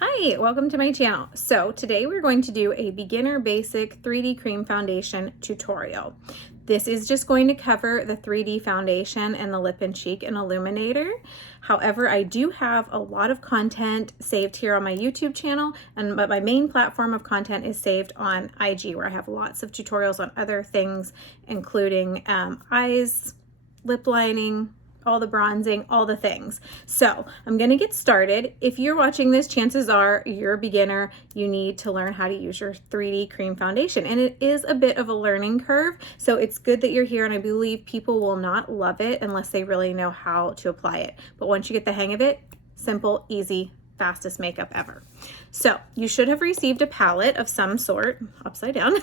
Hi, welcome to my channel. So today we're going to do a beginner basic 3D cream foundation tutorial. This is just going to cover the 3D foundation and the lip and cheek and illuminator. However, I do have a lot of content saved here on my YouTube channel, but my main platform of content is saved on IG, where I have lots of tutorials on other things, including eyes, lip lining, all the bronzing, all the things. So I'm going to get started. If you're watching this, chances are you're a beginner. You need to learn how to use your 3D cream foundation, and it is a bit of a learning curve. So it's good that you're here, and I believe people will not love it unless they really know how to apply it. But once you get the hang of it, simple, easy, fastest makeup ever. So you should have received a palette of some sort, upside down,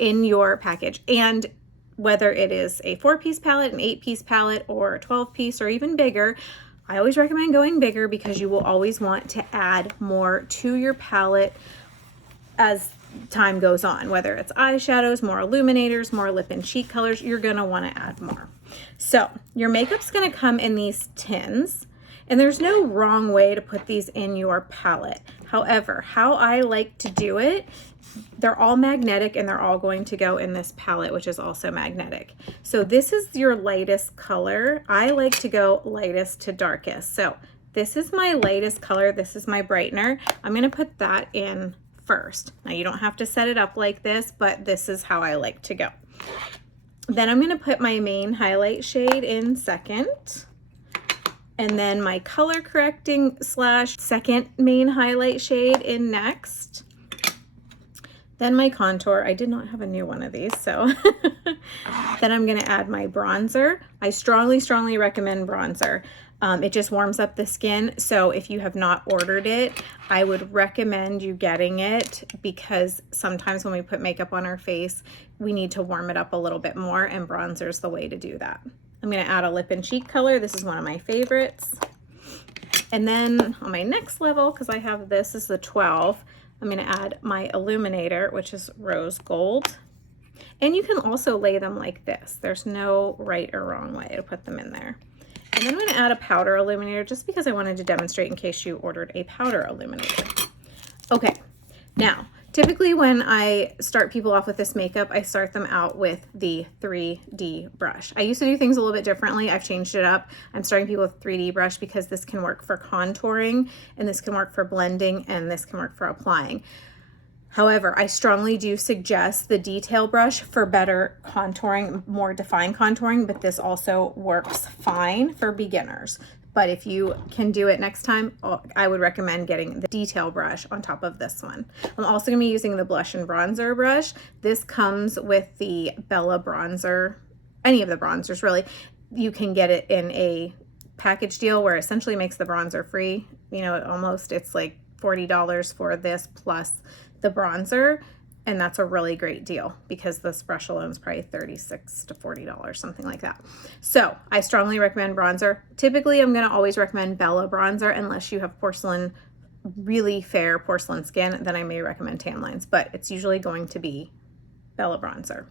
in your package. And whether it is a 4-piece palette, an 8-piece palette, or a 12-piece, or even bigger, I always recommend going bigger because you will always want to add more to your palette as time goes on. Whether it's eyeshadows, more illuminators, more lip and cheek colors, you're gonna wanna add more. So your makeup's gonna come in these tins, and there's no wrong way to put these in your palette. However, how I like to do it, they're all magnetic and they're all going to go in this palette, which is also magnetic. So this is your lightest color. I like to go lightest to darkest. So this is my lightest color. This is my brightener. I'm gonna put that in first. Now you don't have to set it up like this, but this is how I like to go. Then I'm gonna put my main highlight shade in second. And then my color correcting / second main highlight shade in next. Then my contour. I did not have a new one of these, so then I'm going to add my bronzer. I strongly recommend bronzer. It just warms up the skin, so if you have not ordered it, I would recommend you getting it, because sometimes when we put makeup on our face, we need to warm it up a little bit more, and bronzer is the way to do that. I'm going to add a lip and cheek color. This is one of my favorites. And then on my next level, because I have this is the 12, I'm going to add my illuminator, which is rose gold. And you can also lay them like this. There's no right or wrong way to put them in there. And then I'm going to add a powder illuminator, just because I wanted to demonstrate in case you ordered a powder illuminator. Okay, now typically when I start people off with this makeup, I start them out with the 3D brush. I used to do things a little bit differently. I've changed it up. I'm starting people with 3D brush because this can work for contouring, and this can work for blending, and this can work for applying. However, I strongly do suggest the detail brush for better contouring, more defined contouring, but this also works fine for beginners. But if you can do it next time, I would recommend getting the detail brush on top of this one. I'm also gonna be using the blush and bronzer brush. This comes with the Bella bronzer, any of the bronzers really. You can get it in a package deal where it essentially makes the bronzer free. You know, it's like $40 for this plus the bronzer. And that's a really great deal because this brush alone is probably $36 to $40, something like that. So I strongly recommend bronzer. Typically, I'm gonna always recommend Bella bronzer unless you have really fair porcelain skin, then I may recommend tan lines, but it's usually going to be Bella bronzer.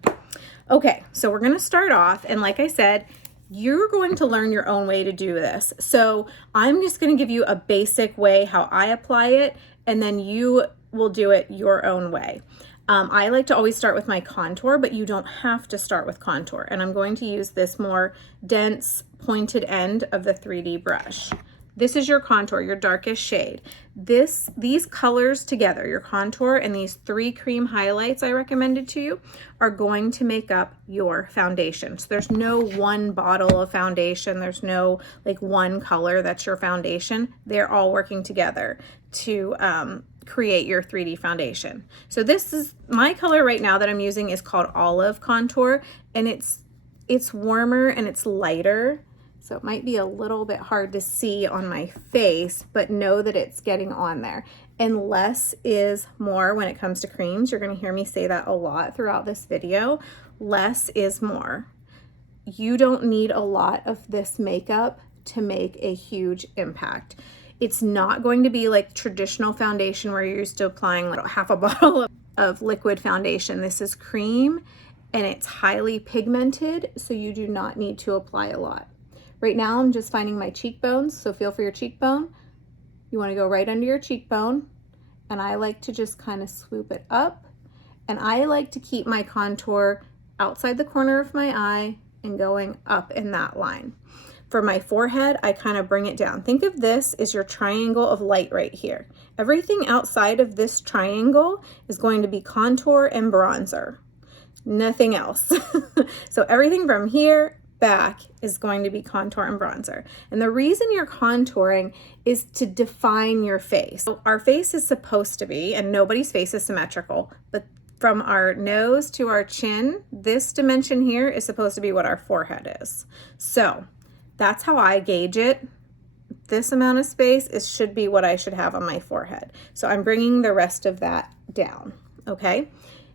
Okay, so we're gonna start off, and like I said, you're going to learn your own way to do this. So I'm just gonna give you a basic way how I apply it, and then you will do it your own way. I like to always start with my contour, but you don't have to start with contour. And I'm going to use this more dense pointed end of the 3D brush. This is your contour, your darkest shade. These colors together, your contour and these 3 cream highlights I recommended to you, are going to make up your foundation. So there's no one bottle of foundation. There's no like one color that's your foundation. They're all working together to create your 3D foundation. So this is my color right now that I'm using is called Olive Contour, and it's warmer and it's lighter. So it might be a little bit hard to see on my face, but know that it's getting on there. And less is more when it comes to creams. You're gonna hear me say that a lot throughout this video. Less is more. You don't need a lot of this makeup to make a huge impact. It's not going to be like traditional foundation where you're used to applying like half a bottle of liquid foundation. This is cream and it's highly pigmented, so you do not need to apply a lot. Right now I'm just finding my cheekbones, so feel for your cheekbone. You want to go right under your cheekbone, and I like to just kind of swoop it up, and I like to keep my contour outside the corner of my eye and going up in that line. For my forehead, I kind of bring it down. Think of this as your triangle of light right here. Everything outside of this triangle is going to be contour and bronzer, nothing else. So everything from here back is going to be contour and bronzer. And the reason you're contouring is to define your face. So our face is supposed to be, and nobody's face is symmetrical, but from our nose to our chin, this dimension here is supposed to be what our forehead is. So that's how I gauge it. This amount of space should be what I should have on my forehead. So I'm bringing the rest of that down, okay?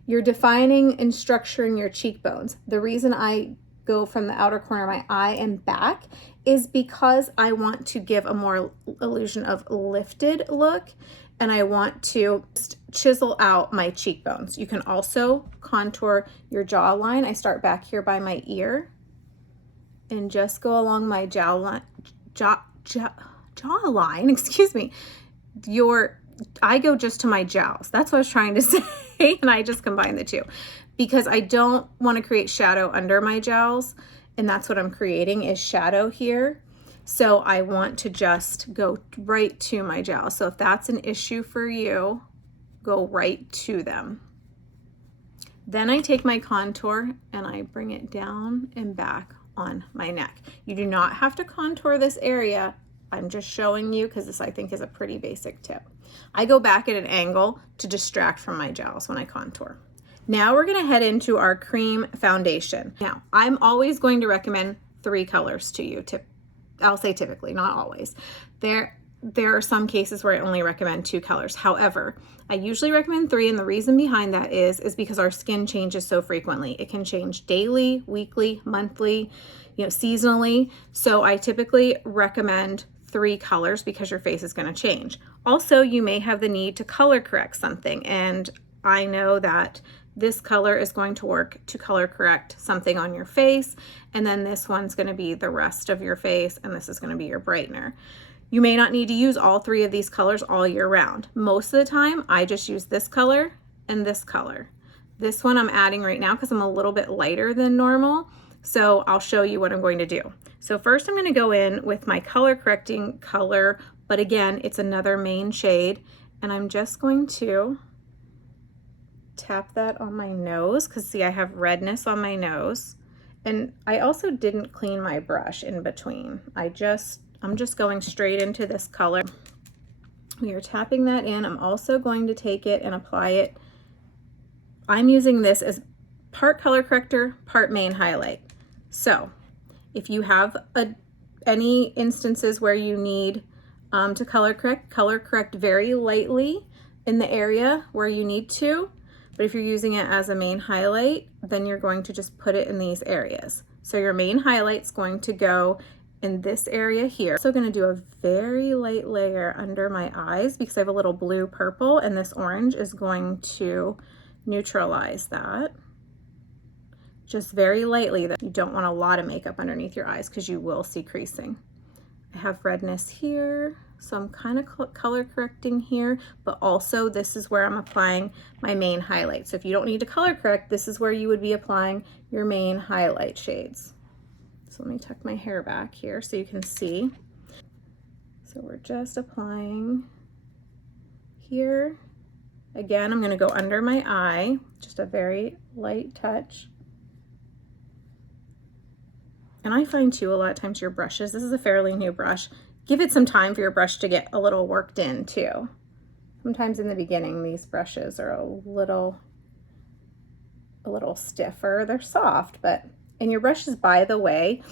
You're defining and structuring your cheekbones. The reason I go from the outer corner of my eye and back is because I want to give a more illusion of lifted look, and I want to just chisel out my cheekbones. You can also contour your jawline. I start back here by my ear and just go along my jawline, excuse me. I go just to my jowls. That's what I was trying to say, and I just combine the two because I don't want to create shadow under my jowls, and that's what I'm creating is shadow here. So I want to just go right to my jowls. So if that's an issue for you, go right to them. Then I take my contour and I bring it down and back on my neck. You do not have to contour this area. I'm just showing you because this I think is a pretty basic tip. I go back at an angle to distract from my jowls when I contour. Now we're going to head into our cream foundation. Now I'm always going to recommend 3 colors to you. I'll say typically, not always. There are some cases where I only recommend 2 colors. However, I usually recommend 3, and the reason behind that is because our skin changes so frequently. It can change daily, weekly, monthly, seasonally. So I typically recommend 3 colors because your face is going to change. Also, you may have the need to color correct something, and I know that this color is going to work to color correct something on your face, and then this one's going to be the rest of your face, and this is going to be your brightener. You may not need to use all 3 of these colors all year round. Most of the time, I just use this color and this color. This one I'm adding right now because I'm a little bit lighter than normal, so I'll show you what I'm going to do. So first I'm going to go in with my color correcting color, but again, it's another main shade, and I'm just going to tap that on my nose because see, I have redness on my nose, and I also didn't clean my brush in between. I'm just going straight into this color. We are tapping that in. I'm also going to take it and apply it. I'm using this as part color corrector, part main highlight. So if you have any instances where you need to color correct very lightly in the area where you need to. But if you're using it as a main highlight, then you're going to just put it in these areas. So your main highlight's going to go in this area here. Also going to do a very light layer under my eyes because I have a little blue purple, and this orange is going to neutralize that. Just very lightly. That you don't want a lot of makeup underneath your eyes because you will see creasing. I have redness here, so I'm kind of color correcting here, but also this is where I'm applying my main highlight. So if you don't need to color correct, this is where you would be applying your main highlight shades. So let me tuck my hair back here so you can see. So we're just applying here. Again, I'm going to go under my eye, just a very light touch. And I find too, a lot of times your brushes, this is a fairly new brush, give it some time for your brush to get a little worked in too. Sometimes in the beginning, these brushes are a little stiffer. They're soft, and your brushes, by the way,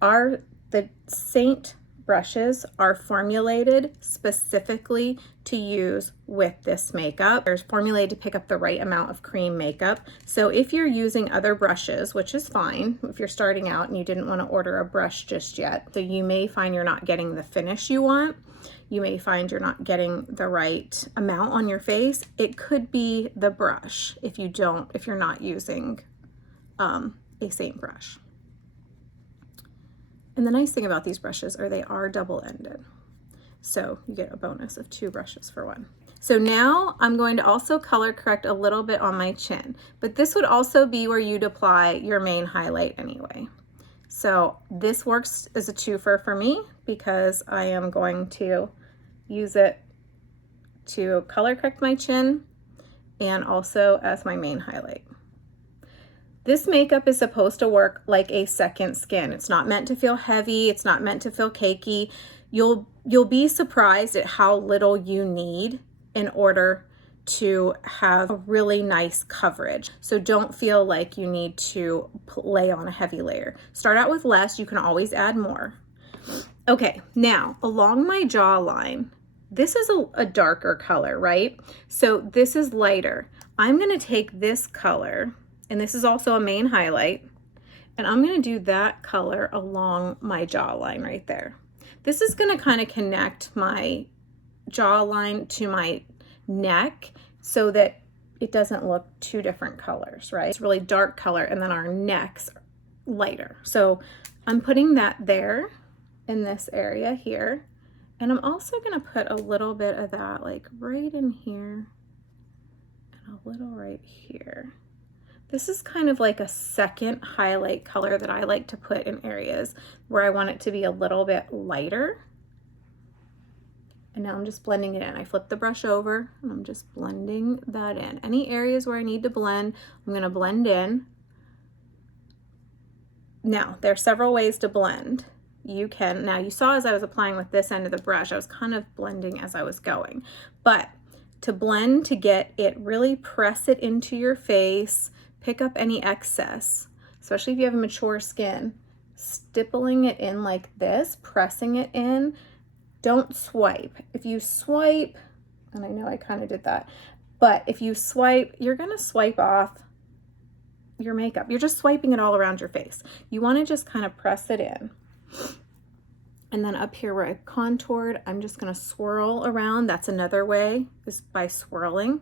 the Saint brushes are formulated specifically to use with this makeup. They're formulated to pick up the right amount of cream makeup. So if you're using other brushes, which is fine if you're starting out and you didn't want to order a brush just yet, so you may find you're not getting the finish you want. You may find you're not getting the right amount on your face. It could be the brush if you're not using a Saint brush. And the nice thing about these brushes are they are double-ended. So you get a bonus of 2 brushes for 1. So now I'm going to also color correct a little bit on my chin, but this would also be where you'd apply your main highlight anyway. So this works as a twofer for me because I am going to use it to color correct my chin and also as my main highlight. This makeup is supposed to work like a second skin. It's not meant to feel heavy. It's not meant to feel cakey. You'll be surprised at how little you need in order to have a really nice coverage. So don't feel like you need to lay on a heavy layer. Start out with less. You can always add more. Okay, now along my jawline, this is a darker color, right? So this is lighter. I'm going to take this color, and this is also a main highlight, and I'm going to do that color along my jawline right there. This is going to kind of connect my jawline to my neck so that it doesn't look 2 different colors, right? It's really dark color, and then our necks are lighter. So I'm putting that there in this area here, and I'm also going to put a little bit of that like right in here and a little right here. This is kind of like a second highlight color that I like to put in areas where I want it to be a little bit lighter. And now I'm just blending it in. I flip the brush over and I'm just blending that in. Any areas where I need to blend, I'm going to blend in. Now, there are several ways to blend. Now you saw as I was applying with this end of the brush, I was kind of blending as I was going. But to blend, to get it, really press it into your face, pick up any excess, especially if you have a mature skin, stippling it in like this, pressing it in. Don't swipe. If you swipe, and I know I kind of did that, but if you swipe, you're going to swipe off your makeup. You're just swiping it all around your face. You want to just kind of press it in. And then up here where I've contoured, I'm just going to swirl around. That's another way, is by swirling.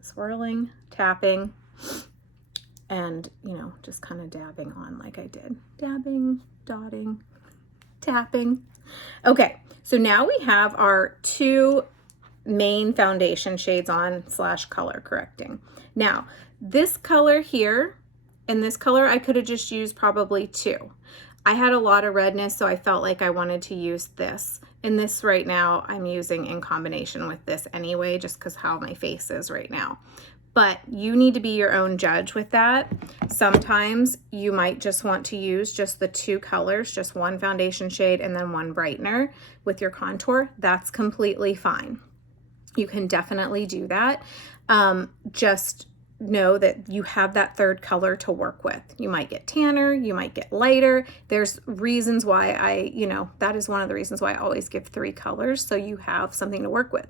Swirling, tapping, and, you know, just kind of dabbing on like I did. Dabbing, dotting, tapping. Okay, so now we have our 2 main foundation shades on / color correcting. Now, this color here and this color, I could have just used probably 2. I had a lot of redness, so I felt like I wanted to use this. And this right now I'm using in combination with this anyway, just because how my face is right now. But you need to be your own judge with that. Sometimes you might just want to use just the 2 colors, just 1 foundation shade and then 1 brightener with your contour. That's completely fine. You can definitely do that. Just know that you have that 3rd color to work with. You might get tanner, you might get lighter. There's reasons why that is one of the reasons why I always give 3 colors, so you have something to work with.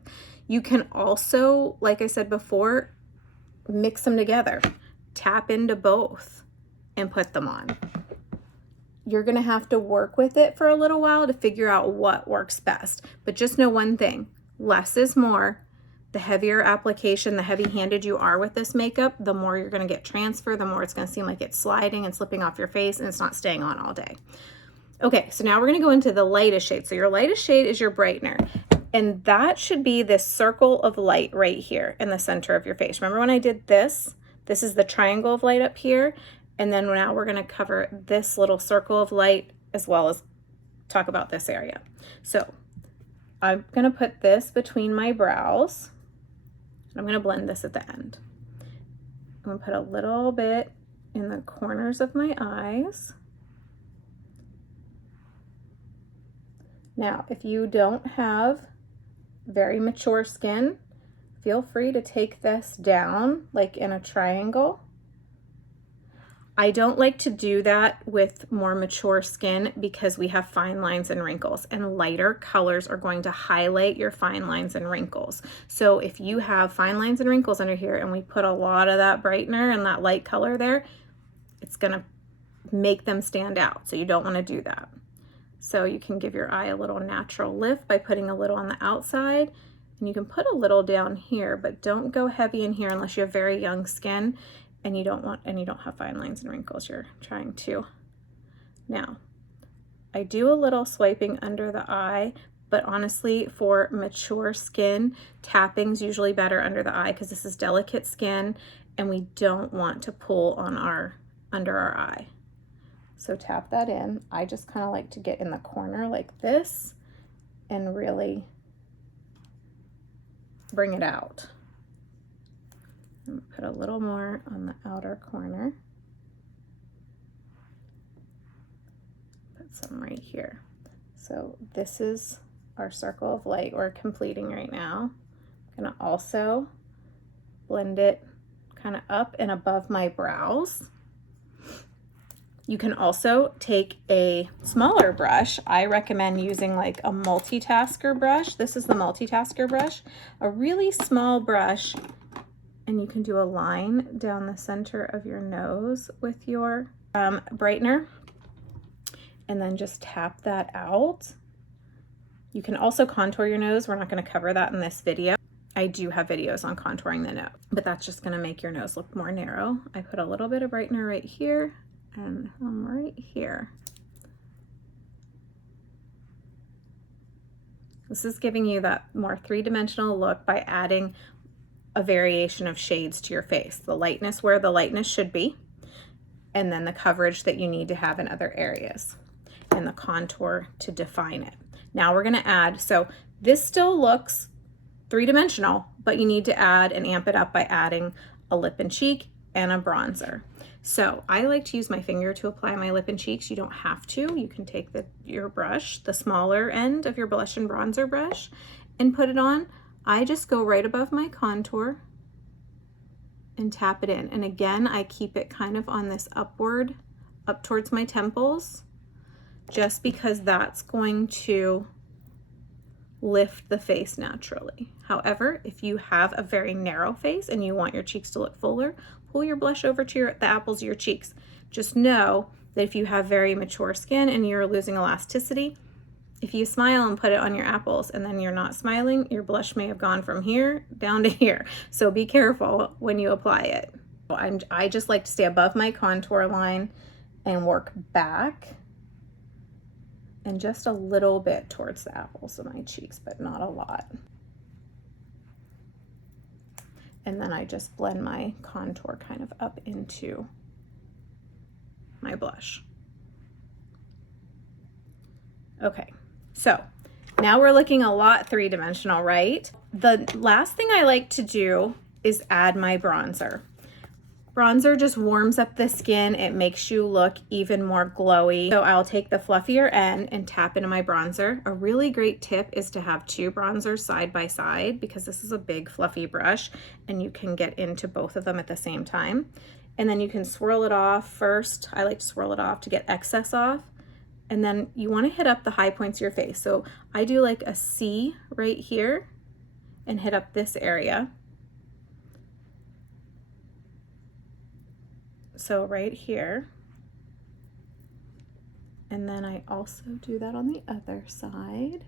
You can also, like I said before, mix them together. Tap into both and put them on. You're going to have to work with it for a little while to figure out what works best. But just know one thing, less is more. The heavier application, the heavy-handed you are with this makeup, the more you're going to get transfer, the more it's going to seem like it's sliding and slipping off your face and it's not staying on all day. Okay, so now we're going to go into the lightest shade. So your lightest shade is your brightener. And that should be this circle of light right here in the center of your face. Remember when I did this? This is the triangle of light up here. And then now we're going to cover this little circle of light as well as talk about this area. So I'm going to put this between my brows. I'm going to blend this at the end. I'm going to put a little bit in the corners of my eyes. Now, if you don't have very mature skin, feel free to take this down like in a triangle. I don't like to do that with more mature skin because we have fine lines and wrinkles, and lighter colors are going to highlight your fine lines and wrinkles. So if you have fine lines and wrinkles under here and we put a lot of that brightener and that light color there, it's gonna make them stand out. So you don't want to do that. So you can give your eye a little natural lift by putting a little on the outside, and you can put a little down here, but don't go heavy in here unless you have very young skin and you don't have fine lines and wrinkles. You're trying to Now, I do a little swiping under the eye, but honestly, for mature skin, tapping's usually better under the eye because this is delicate skin and we don't want to pull on under our eye. So tap that in. I just kind of like to get in the corner like this and really bring it out. And put a little more on the outer corner. Put some right here. So this is our circle of light we're completing right now. I'm gonna also blend it kind of up and above my brows. You can also take a smaller brush. I recommend using like a multitasker brush. This is the multitasker brush, a really small brush, and you can do a line down the center of your nose with your brightener, and then just tap that out. You can also contour your nose. We're not going to cover that in this video. I do have videos on contouring the nose, but that's just going to make your nose look more narrow. I put a little bit of brightener right here and right here. This is giving you that more three-dimensional look by adding a variation of shades to your face. The lightness where the lightness should be, and then the coverage that you need to have in other areas, and the contour to define it. Now we're gonna add, so this still looks three-dimensional, but you need to add and amp it up by adding a lip and cheek and a bronzer. So I like to use my finger to apply my lip and cheeks. You don't have to. You can take your brush, the smaller end of your blush and bronzer brush, and put it on. I just go right above my contour and tap it in. And again, I keep it kind of on this upward, up towards my temples, just because that's going to lift the face naturally. However, if you have a very narrow face and you want your cheeks to look fuller, pull your blush over to the apples of your cheeks. Just know that if you have very mature skin and you're losing elasticity, if you smile and put it on your apples and then you're not smiling, your blush may have gone from here down to here. So be careful when you apply it. I just like to stay above my contour line and work back and just a little bit towards the apples of my cheeks, but not a lot. And then I just blend my contour kind of up into my blush. Okay, so now we're looking a lot three-dimensional, right? The last thing I like to do is add my bronzer. Bronzer just warms up the skin. It makes you look even more glowy. So I'll take the fluffier end and tap into my bronzer. A really great tip is to have two bronzers side by side because this is a big fluffy brush and you can get into both of them at the same time. And then you can swirl it off first. I like to swirl it off to get excess off. And then you want to hit up the high points of your face. So I do like a C right here and hit up this area. So right here, and then I also do that on the other side.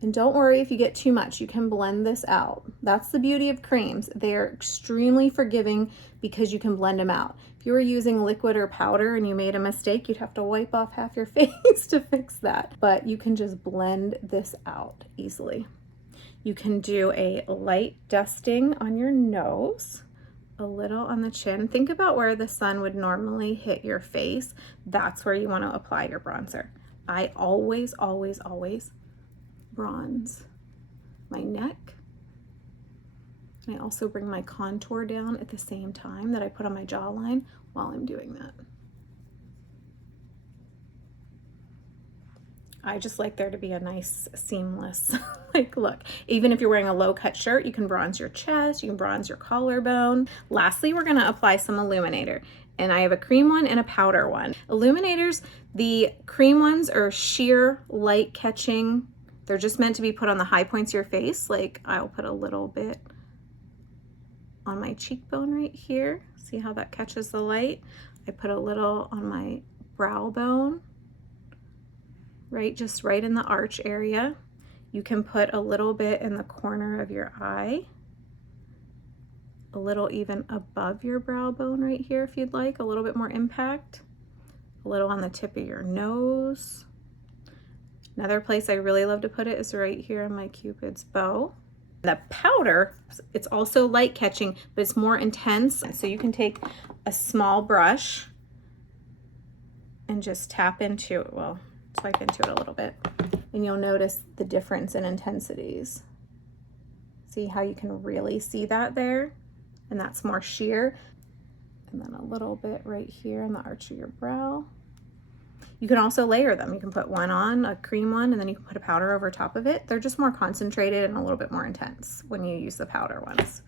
And don't worry if you get too much, you can blend this out. That's the beauty of creams. They're extremely forgiving because you can blend them out. If you were using liquid or powder and you made a mistake, you'd have to wipe off half your face to fix that. But you can just blend this out easily. You can do a light dusting on your nose, a little on the chin. Think about where the sun would normally hit your face. That's where you want to apply your bronzer. I always, always, always bronze my neck. And I also bring my contour down at the same time that I put on my jawline while I'm doing that. I just like there to be a nice seamless like look. Even if you're wearing a low cut shirt, you can bronze your chest, you can bronze your collarbone. Lastly, we're gonna apply some illuminator. And I have a cream one and a powder one. Illuminators, the cream ones are sheer light catching. They're just meant to be put on the high points of your face. Like I'll put a little bit on my cheekbone right here. See how that catches the light? I put a little on my brow bone. Right, just right in the arch area. You can put a little bit in the corner of your eye, a little even above your brow bone right here if you'd like, a little bit more impact, a a little on the tip of your nose. Another place I really love to put it is right here on my Cupid's bow. The powder, it's also light catching, but it's more intense. So you can take a small brush and just tap into it, well, swipe into it a little bit, and you'll notice the difference in intensities. See how you can really see that there? And that's more sheer. And then a little bit right here on the arch of your brow. You can also layer them. You can put one on, a cream one, and then you can put a powder over top of it. They're just more concentrated and a little bit more intense when you use the powder ones.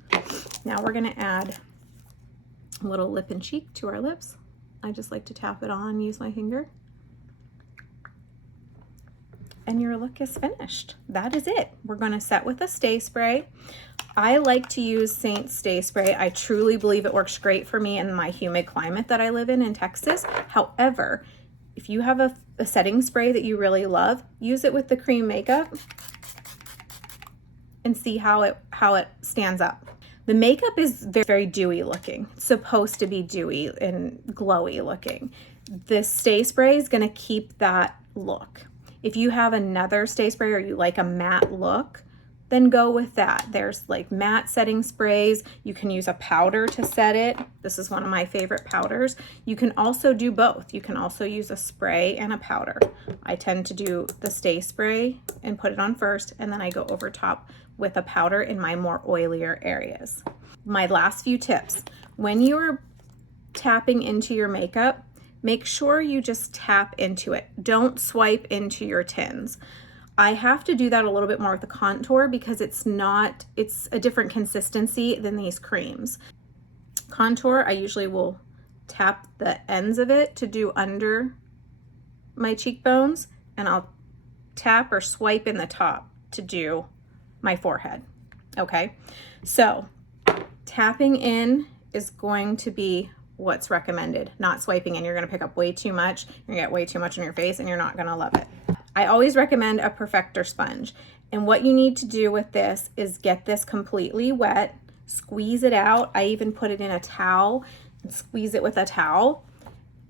Now we're gonna add a little lip and cheek to our lips. I just like to tap it on, use my finger. And your look is finished. That is it. We're gonna set with a stay spray. I like to use Saint's Stay Spray. I truly believe it works great for me in my humid climate that I live in Texas. However, if you have a setting spray that you really love, use it with the cream makeup and see how it stands up. The makeup is very, very dewy looking. It's supposed to be dewy and glowy looking. This stay spray is gonna keep that look. If you have another stay spray or you like a matte look, then go with that. There's like matte setting sprays. You can use a powder to set it. This is one of my favorite powders. You can also do both. You can also use a spray and a powder. I tend to do the stay spray and put it on first, and then I go over top with a powder in my more oilier areas. My last few tips. When you're tapping into your makeup, make sure you just tap into it. Don't swipe into your tins. I have to do that a little bit more with the contour because it's a different consistency than these creams. Contour, I usually will tap the ends of it to do under my cheekbones, and I'll tap or swipe in the top to do my forehead. Okay, so tapping in is going to be what's recommended, not swiping in. You're gonna pick up way too much, you're gonna get way too much on your face, and you're not gonna love it. I always recommend a Perfector Sponge. And what you need to do with this is get this completely wet, squeeze it out. I even put it in a towel and squeeze it with a towel.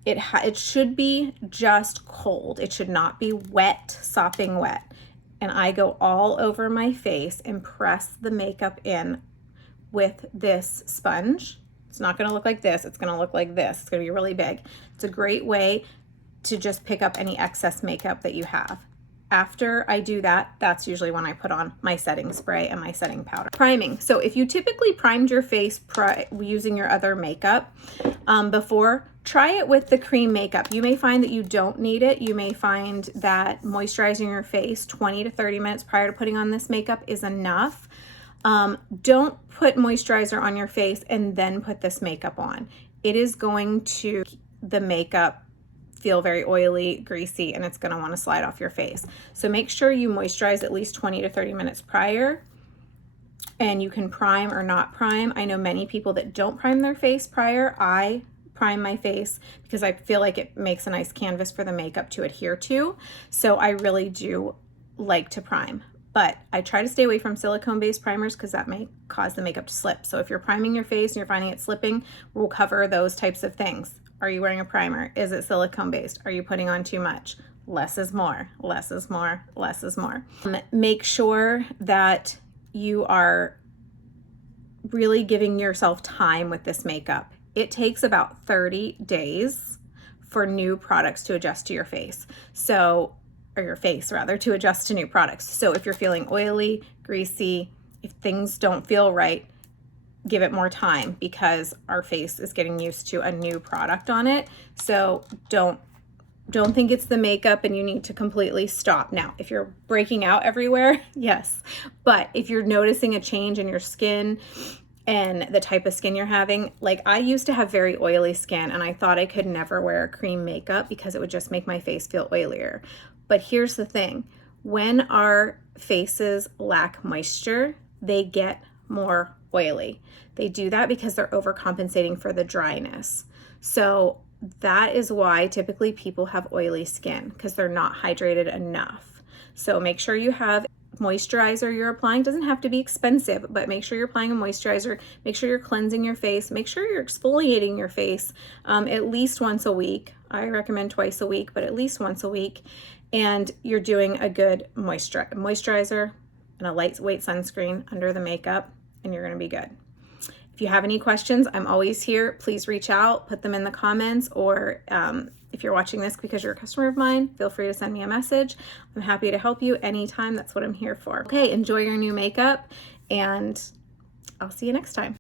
It should be just cold. It should not be wet, sopping wet. And I go all over my face and press the makeup in with this sponge. It's not gonna look like this, it's gonna look like this. It's gonna be really big. It's a great way to just pick up any excess makeup that you have. After I do that, that's usually when I put on my setting spray and my setting powder. Priming. So if you typically primed your face using your other makeup before, try it with the cream makeup. You may find that you don't need it. You may find that moisturizing your face 20 to 30 minutes prior to putting on this makeup is enough. Don't put moisturizer on your face and then put this makeup on. It is going to the makeup feel very oily, greasy, and it's gonna wanna slide off your face. So make sure you moisturize at least 20 to 30 minutes prior, and you can prime or not prime. I know many people that don't prime their face prior. I prime my face because I feel like it makes a nice canvas for the makeup to adhere to. So I really do like to prime. But I try to stay away from silicone-based primers because that may cause the makeup to slip. So if you're priming your face and you're finding it slipping, we'll cover those types of things. Are you wearing a primer? Is it silicone-based? Are you putting on too much? Less is more, less is more, less is more. Make sure that you are really giving yourself time with this makeup. It takes about 30 days for new products to adjust to your face. So, or your face rather, to adjust to new products. So if you're feeling oily, greasy, if things don't feel right, give it more time because our face is getting used to a new product on it. So don't think it's the makeup and you need to completely stop. Now, if you're breaking out everywhere, yes. But if you're noticing a change in your skin and the type of skin you're having, like I used to have very oily skin and I thought I could never wear cream makeup because it would just make my face feel oilier. But here's the thing, when our faces lack moisture, they get more oily. They do that because they're overcompensating for the dryness. So that is why typically people have oily skin, because they're not hydrated enough. So make sure you have moisturizer you're applying. It doesn't have to be expensive, but make sure you're applying a moisturizer. Make sure you're cleansing your face. Make sure you're exfoliating your face at least once a week. I recommend twice a week, but at least once a week. And you're doing a good moisturizer and a lightweight sunscreen under the makeup, and you're gonna be good. If you have any questions, I'm always here. Please reach out, put them in the comments, or if you're watching this because you're a customer of mine, feel free to send me a message. I'm happy to help you anytime. That's what I'm here for. Okay, enjoy your new makeup, and I'll see you next time.